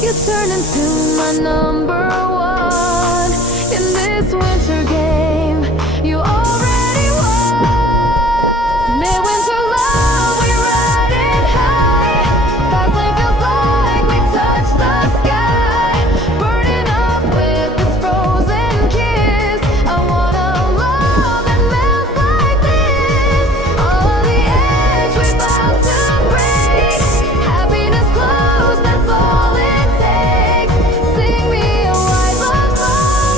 You turn into my number one in this winter game. You already won. Midwinter love, we riding high. Fast lane feels like we touch the sky. Burning up with this frozen kiss. I want a love that melts like this. All on the edge, we're about to break. Happiness close, that's all it takes. Sing me a white love song,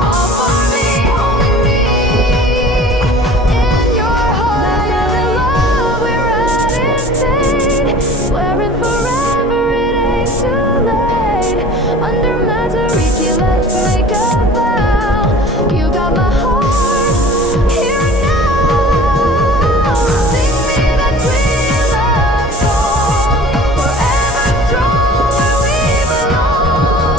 all for me, only me. In your heart, let's love, we're riding fade. Swearing forever, it ain't too late. Under my Toraichi, let's make a vow. You got my heart here and now. Sing me that sweet love song, forever strong where we belong.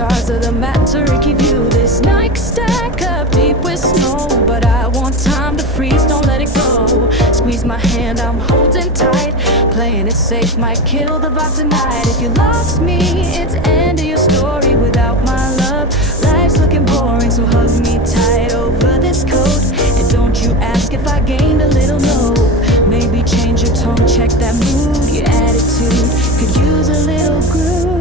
stars of the map to Ricky view. This night stack up deep with snow, but I want time to freeze, don't let it go. Squeeze my hand, I'm holding tight. Playing it safe might kill the vibe tonight. If you lost me, it's end of your story without my love. Life's looking boring, so hug me tight over this coat. And don't you ask if I gained a little, no. Maybe change your tone, check that mood. Your attitude could use a little groove.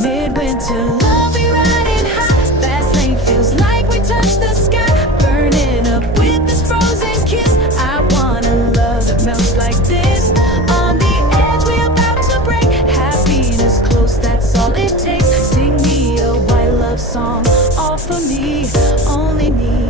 Midwinter love, we riding high. Fast lane feels like we touch the sky. Burning up with this frozen kiss. I want a love that melts like this. On the edge, we about to break. Happiness close, that's all it takes. Sing me a white love song, all for me, only me,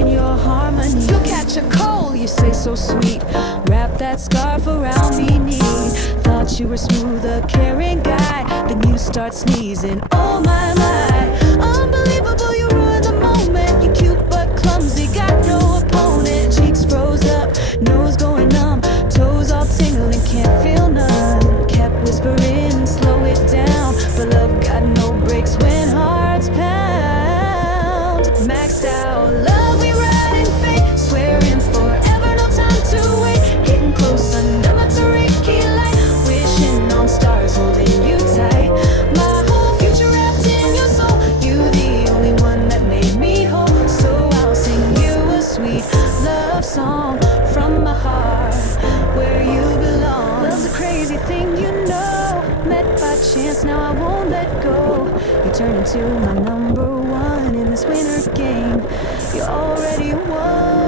in your harmony. You'll catch a cold, you say so sweet. Wrap that scarf around me, need. Thought you were smooth, a caring guy. Then you start sneezing, oh my, my. Unbelievable, you ruined the moment. You cute but clumsy, got no opponent. Cheeks froze up, nose going numb. Toes all tingling, can't feel none. Kept whispering, slow it down. But love got no breaks when hearts pound. Maxed out love, we ride in fate. Swearing forever, no time to wait. Getting close under my Toraichi light. Wishing on stars, holding you tight. My whole future wrapped in your soul. You the only one that made me whole. So I'll sing you a sweet love song from my heart, where you belong. Love's a crazy thing, you know. Met by chance, now I won't let go. You turn into my number one in this winter game. You already won.